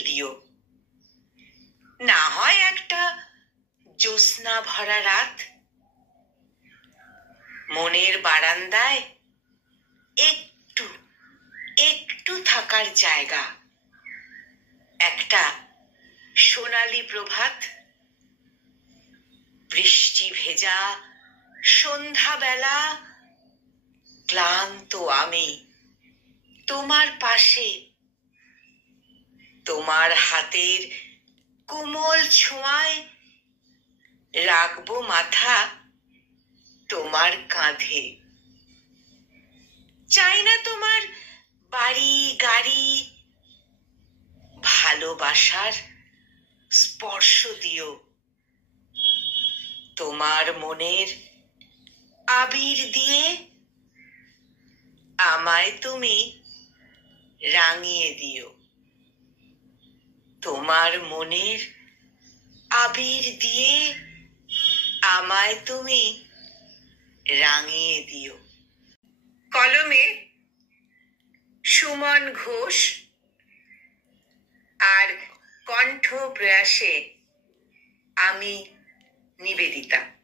দিও। না হয় একটা জ্যোৎস্না ভরা রাত, মনের বারান্দায় একটু একটু থাকার জায়গা, একটা সোনালী প্রভাত, বৃষ্টি ভেজা সন্ধ্যাবেলা, ক্লান্ত আমি তোমার পাশে, তোমার হাতের কোমল ছোঁয়ায় রাখবো মাথা তোমার কাঁধে। চাই না তোমার বাড়ি গাড়ি, ভালোবাসার স্পর্শ দিও। তোমার মনের আবির দিয়ে আমায় তুমি রাঙিয়ে দিও। তোমার মনের আবির দিয়ে আমায় তুমি রাঙিয়ে দিও। কলমে সুমন ঘোষ আর কণ্ঠ প্রয়াসে আমি নিবেদিতা।